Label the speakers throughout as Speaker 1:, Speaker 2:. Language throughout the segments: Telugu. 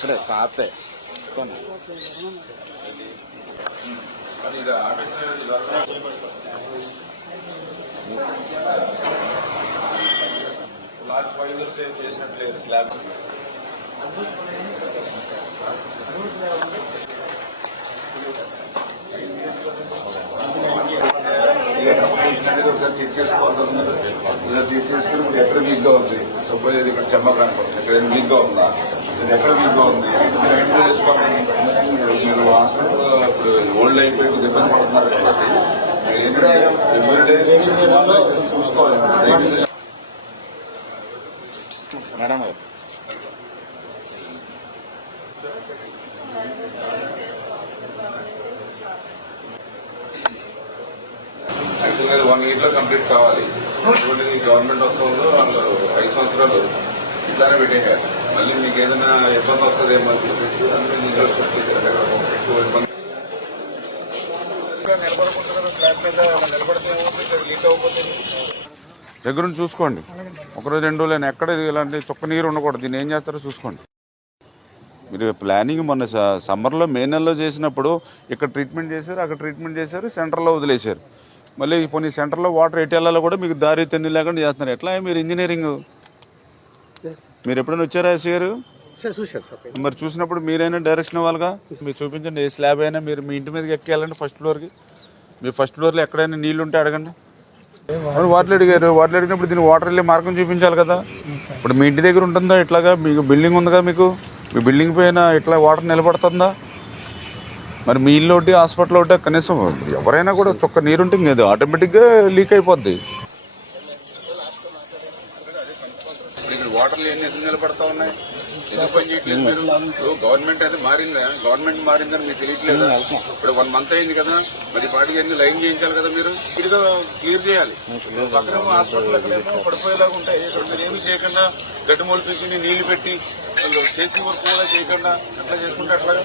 Speaker 1: ఇక్కడే కాపే.
Speaker 2: లాస్ట్ ఫైవ్ ఇయర్స్ ఏం చేసినట్టు స్లాబ్ ఒకసారి చెక్ చేసుకోవాలి ఇలా చెక్ చేసుకుని మీరు ఎక్కడ వీక్గా ఉంది? సపోజ్ ఇది ఇక్కడ చెమ్మ కనపడుతుంది. ఇక్కడ ఏం వీక్గా ఉందా? ఇది ఎక్కడ వీక్గా ఉంది? మీరు ఐడెంటిఫై చేసుకోవాలి? మీరు హాస్పిటల్ ఇప్పుడు ఓల్డ్ అయిపోయి ఇబ్బంది పడుతున్నారు కాబట్టి చూసుకోవాలి.
Speaker 1: మేడం గారు.
Speaker 2: యాక్చువల్గా వన్ ఇయర్లో కంప్లీట్ కావాలి. ఈ గవర్నమెంట్ వస్తుందో వాళ్ళు ఐదు సంవత్సరాలు ఇట్లానే పెట్టేయారు మళ్ళీ మీకు ఏదైనా ఇబ్బంది వస్తుందేమో అని చెప్పేసి అందుకే నీళ్ళు ఎక్కువ ఇబ్బంది.
Speaker 3: దగ్గర నుంచి చూసుకోండి. ఒకరోజు రెండు రోజులు ఎక్కడ ఇలాంటి చుక్క నీరు ఉండకూడదు. దీన్ని ఏం చేస్తారో చూసుకోండి. మీరు ప్లానింగ్ మొన్న సమ్మర్లో మే నెలలో చేసినప్పుడు ఇక్కడ ట్రీట్మెంట్ చేశారు అక్కడ ట్రీట్మెంట్ చేశారు సెంటర్లో వదిలేశారు. మళ్ళీ కొన్ని సెంటర్లో వాటర్ ఎటు వెళ్ళాలో కూడా మీకు దారి తెన్ని లేకుండా చేస్తున్నారు. ఎట్లా మీరు ఇంజనీరింగ్? మీరు ఎప్పుడైనా వచ్చారా ఎస్ గారు? మరి చూసినప్పుడు మీరైనా డైరెక్షన్ ఇవ్వాలిగా? మీరు చూపించండి ఏ స్లాబ్ అయినా మీరు మీ ఇంటి మీదకి ఎక్కి వెళ్ళండి ఫస్ట్ ఫ్లోర్కి. మీ ఫస్ట్ ఫ్లోర్లో ఎక్కడైనా నీళ్ళు ఉంటే అడగండి. వాటర్ అడిగారు వాటర్ అడిగినప్పుడు దీన్ని వాటర్ వెళ్ళే మార్గం చూపించాలి కదా. ఇప్పుడు మీ ఇంటి దగ్గర ఉంటుందా? ఇట్లాగా మీకు బిల్డింగ్ ఉందిగా మీకు? మీ బిల్డింగ్ పైన ఇట్లా వాటర్ నిలబడుతుందా? మరి మీ ఇల్లు ఒకటి హాస్పిటల్ ఒకటి కనీసం ఎవరైనా కూడా చొక్క నీరు ఉంటుంది కదా ఆటోమేటిక్గా లీక్ అయిపోద్ది.
Speaker 2: వాటర్లు ఎన్ని నిలబడతా ఉన్నాయి? గవర్నమెంట్ అది మారిందా గవర్నమెంట్ మారిందని మీకు తెలియట్లేదా? ఇప్పుడు వన్ మంత్ అయింది కదా. మరి పాటికి ఎన్ని లైన్ చేయించాలి కదా మీరు? ఇదిగా క్లియర్ చేయాలి. పక్కన హాస్పిటల్ పడిపోయేలాగా ఉంటాయి. మీరు ఏమి చేయకుండా గడ్డి మొలిపించి నీళ్ళు పెట్టి వాళ్ళు చేసి వర్క్ కూడా చేయకుండా అట్లా చేసుకుంటే అట్లాగా?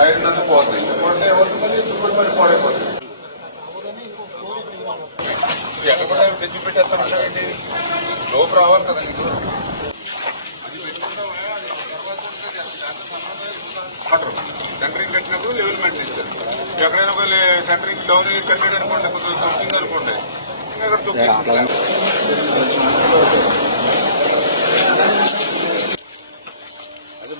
Speaker 2: ఐరన్ అంతా పోతుంది పోతే ఏమవుతుంది ఇప్పుడు మరి పాడైపోతుంది ఎక్కడ కూడా తెచ్చి పెట్టేస్తానంటే లోపు రావాలి కదా నీకు వాటర్ సెంటరింగ్ కట్టినప్పుడు లెవెల్ మెయింటైన్ చేయాలి ఎక్కడైనా ఒక సెంటరింగ్ డౌన్ కట్టాడు అనుకోండి కొంచెం తొక్కింది అనుకోండి అక్కడ తొక్కేసుకుంటాను